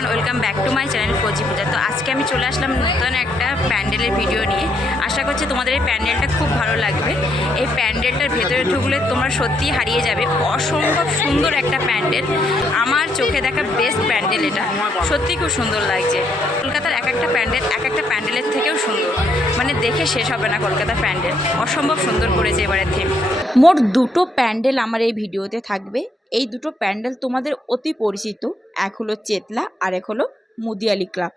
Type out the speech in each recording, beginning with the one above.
Everyone welcome back to my channel Fauji Puja তো আজকে আমি চলে আসলাম নতুন একটা প্যান্ডেলের ভিডিও নিয়ে। আশা করছি তোমাদের এই প্যান্ডেলটা খুব ভালো লাগবে। এই প্যান্ডেলটার ভেতরে ঢুকলে তোমরা সত্যিই হারিয়ে যাবে। অসম্ভব সুন্দর একটা প্যান্ডেল। আমার চোখে দেখা বেস্ট প্যান্ডেল এটা। সত্যি খুব সুন্দর লাগছে। কলকাতার এক একটা প্যান্ডেল, এক একটা প্যান্ডেলের থেকেও সুন্দর। মানে দেখে শেষ হবে না কলকাতার প্যান্ডেল। অসম্ভব সুন্দর করেছে এবারের থিম মোট দুটো প্যান্ডেল আমার এই ভিডিওতে থাকবে। এই দুটো প্যান্ডেল তোমাদের অতি পরিচিত। এক হলো চেতলা আর এক হলো মুদিয়ালি ক্লাব।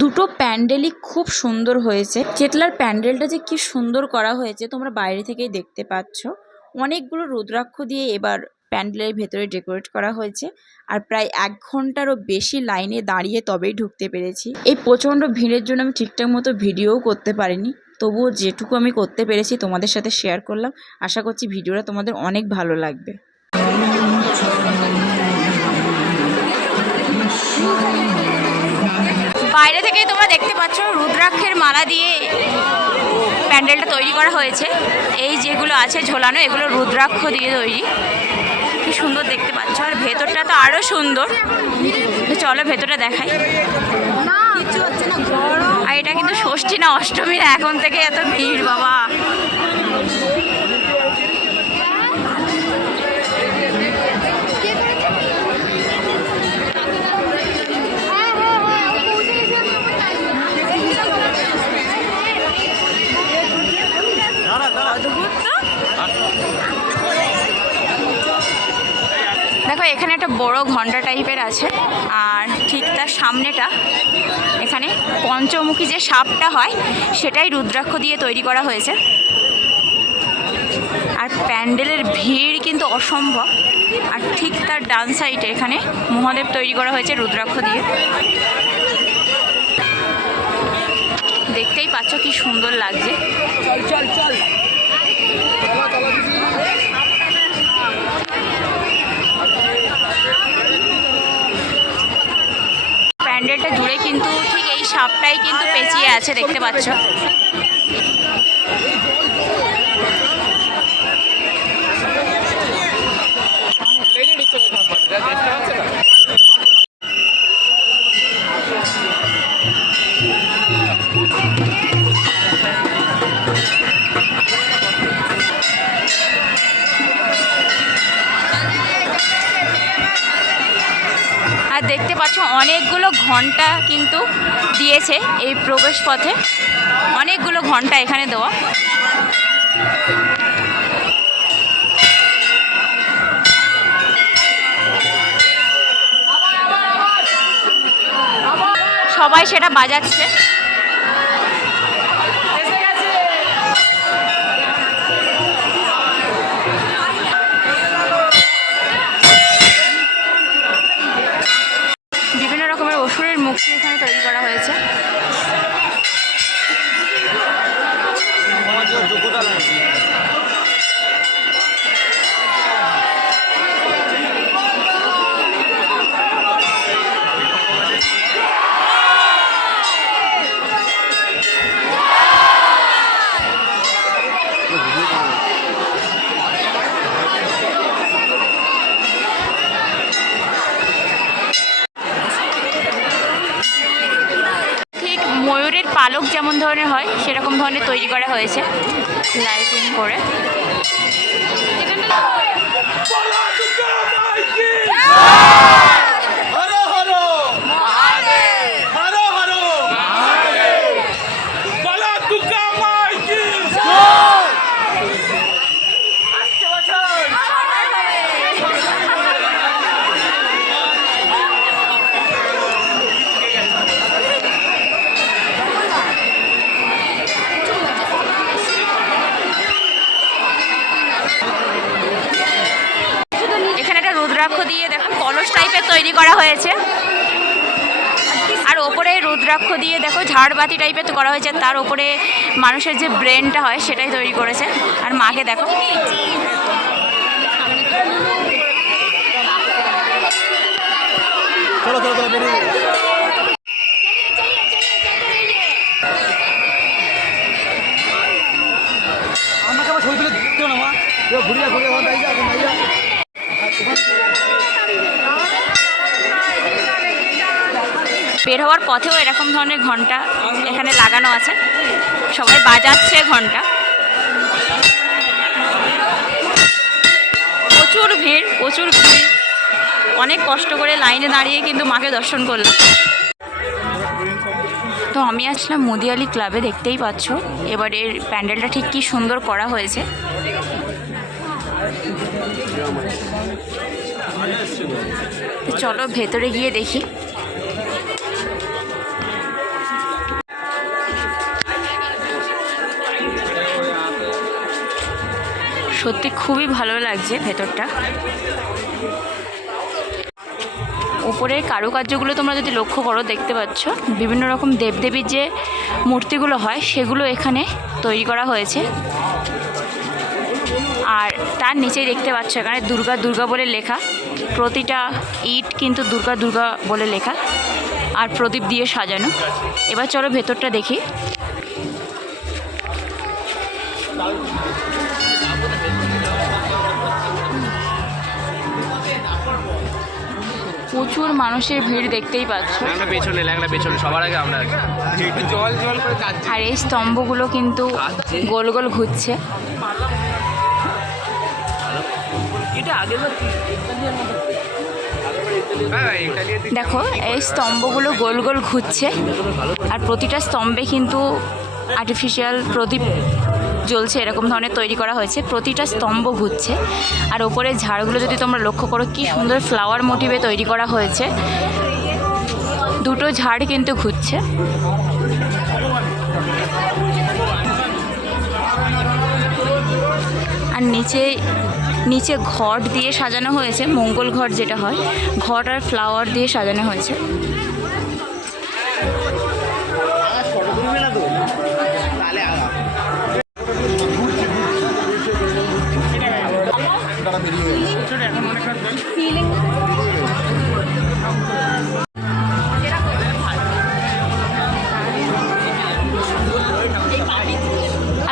দুটো প্যান্ডেলই খুব সুন্দর হয়েছে। চেতলার প্যান্ডেলটা যে কি সুন্দর করা হয়েছে তোমরা বাইরে থেকেই দেখতে পাচ্ছ। অনেকগুলো রুদ্রাক্ষ দিয়ে এবার প্যান্ডেলের ভেতরে ডেকোরেট করা হয়েছে। আর প্রায় এক ঘন্টারও বেশি লাইনে দাঁড়িয়ে তবেই ঢুকতে পেরেছি। এই প্রচণ্ড ভিড়ের জন্য আমি ঠিকঠাক মতো ভিডিওও করতে পারিনি। তবুও যেটুকু আমি করতে পেরেছি তোমাদের সাথে শেয়ার করলাম। আশা করছি ভিডিওটা তোমাদের অনেক ভালো লাগবে। বাইরে থেকেই তোমরা দেখতে পাচ্ছ রুদ্রাক্ষের মালা দিয়ে প্যান্ডেলটা তৈরি করা হয়েছে। এই যেগুলো আছে ঝোলানো এগুলো রুদ্রাক্ষ দিয়ে তৈরি। কি সুন্দর দেখতে পাচ্ছ। আর ভেতরটা তো আরও সুন্দর। চলো ভেতরটা দেখাই। আর এটা কিন্তু ষষ্ঠী না অষ্টমী না এখন থেকে এত ভিড় বাবা। এখানে একটা বড় ঘণ্টা টাইপের আছে, আর ঠিক তার সামনেটা, এখানে পঞ্চমুখী যে সাপটা হয়, সেটাই রুদ্রাক্ষ দিয়ে তৈরি করা হয়েছে। আর প্যান্ডেলের ভিড় কিন্তু অসম্ভব। আর ঠিক তার ডান সাইডে এখানে মহাদেব তৈরি করা হয়েছে রুদ্রাক্ষ দিয়ে। দেখতেই পাচ্ছ কি সুন্দর লাগছে। প্যান্ডেলটা জুড়ে কিন্তু ঠিক এই সাপটাই কিন্তু পেঁচিয়ে আছে দেখতে পাচ্ছ। আর দেখতে পাচ্ছ, অনেকগুলো ঘণ্টা কিন্তু দিয়েছে এই প্রবেশ পথে। অনেকগুলো ঘণ্টা এখানে দেওয়া। সবাই সেটা বাজাচ্ছে। পালক যেমন ধরনের হয় সেরকম ধরনের তৈরি করা হয়েছে লাইটিং করে হর হর হর হর বলা দুর্গা মাই কি এখানে একটা রুদ্রাক্ষ দিয়ে দেখো কলস টাইপের তৈরি করা হয়েছে আর ওপরে রুদ্রাক্ষ দিয়ে দেখো ঝাড়বাতি টাইপের তো করা হয়েছে, তার উপরে মানুষের যে ব্রেনটা হয় সেটাই তৈরি করেছে। আর মাকে দেখো। আমাকে আবার ছবি তুলে দিও না, মা? ঘুরিয়া ঘুরিয়া বের হওয়ার পথেও এরকম ধরনের ঘণ্টা এখানে লাগানো আছে। সবাই বাজাচ্ছে ঘণ্টা। প্রচুর ভিড় প্রচুর ভিড়। অনেক কষ্ট করে লাইনে দাঁড়িয়ে কিন্তু মাকে দর্শন করলাম। তো আমি আসলাম মুদিয়ালি ক্লাবে, দেখতেই পাচ্ছ। এবারের প্যান্ডেলটা ঠিক কি সুন্দর করা হয়েছে। চলো ভেতরে গিয়ে দেখি। সত্যি খুবই ভালো লাগছে ভেতরটা। উপরের কারুকার্যগুলো তোমরা যদি লক্ষ্য করো, দেখতে পাচ্ছ, বিভিন্ন রকম দেবদেবীর যে মূর্তিগুলো হয়, সেগুলো এখানে তৈরি করা হয়েছে। আর তার নিচেই দেখতে পাচ্ছ, এখানে দুর্গা দুর্গা বলে লেখা। প্রতিটা ইট কিন্তু দুর্গা দুর্গা বলে লেখা। আর প্রদীপ দিয়ে সাজানো। এবার চলো ভেতরটা দেখি। প্রচুর মানুষের ভিড় দেখতেই পাচ্ছ। ল্যাংড়া পেছনে ল্যাংড়া পেছনে সবার আগে আমরা জল জল করে আর এই স্তম্ভগুলো কিন্তু গোল গোল ঘুরছে। এটা আগের বার হ্যাঁ ইটালিয়ান দেখো এই স্তম্ভগুলো গোল গোল ঘুরছে। আর প্রতিটা স্তম্ভে কিন্তু আর্টিফিশিয়াল প্রদীপ জ্বলছে, এরকম ধরনের তৈরি করা হয়েছে। প্রতিটা স্তম্ভ ঘুরছে। আর ওপরের ঝাড়গুলো যদি তোমরা লক্ষ্য করো, কি সুন্দর ফ্লাওয়ার মোটিভে তৈরি করা হয়েছে। দুটো ঝাড় কিন্তু ঘুরছে। আর নিচে নিচে ঘট দিয়ে সাজানো হয়েছে, মঙ্গল ঘট যেটা হয়। ঘট আর ফ্লাওয়ার দিয়ে সাজানো হয়েছে।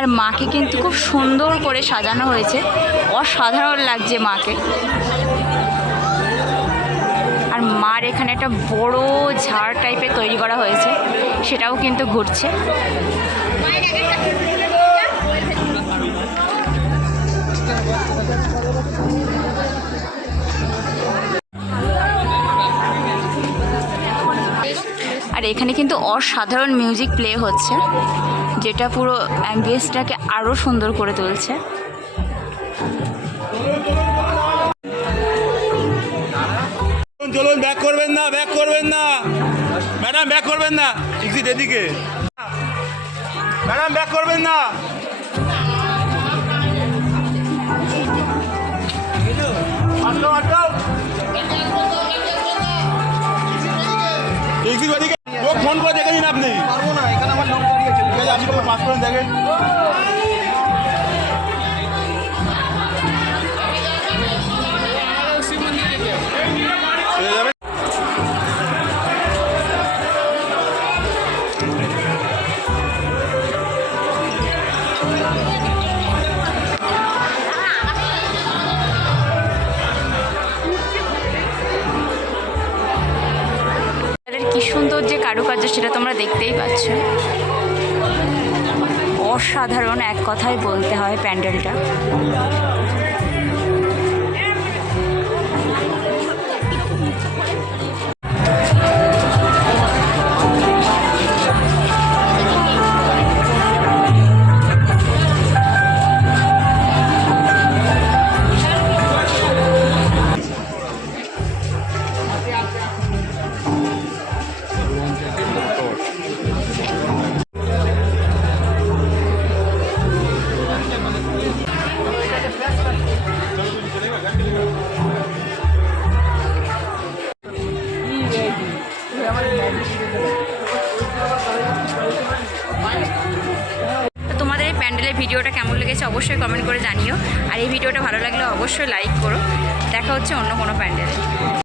আর মাকে কিন্তু খুব সুন্দর করে সাজানো হয়েছে। অসাধারণ লাগছে মাকে। আর মার এখানে একটা বড় ঝাড় টাইপের তৈরি করা হয়েছে। সেটাও কিন্তু ঘুরছে। এখানে কিন্তু অসাধারণ মিউজিক প্লে হচ্ছে, যেটা পুরো অ্যাম্বিয়েন্সটাকে আরও সুন্দর করে তুলছে। চলুন ব্যাক করবেন না ব্যাক করবেন না। ম্যাডাম ব্যাক করবেন না। এক্সিট এদিকে। ম্যাডাম ব্যাক করবেন না। আটকাও আটকাও ফোন করে দেখে নিন আপনি। পারব না, এখানে আমার লোক দাঁড়িয়ে আছে। ঠিক আছে আপনি পাস করেন দেখেন অসাধারণ এক কথায় বলতে হয় প্যান্ডেলটা। ভিডিওটা কেমন লেগেছে অবশ্যই কমেন্ট করে জানিও। আর এই ভিডিওটা ভালো লাগলে অবশ্যই লাইক করো। দেখা হচ্ছে অন্য কোনো প্যান্ডেলে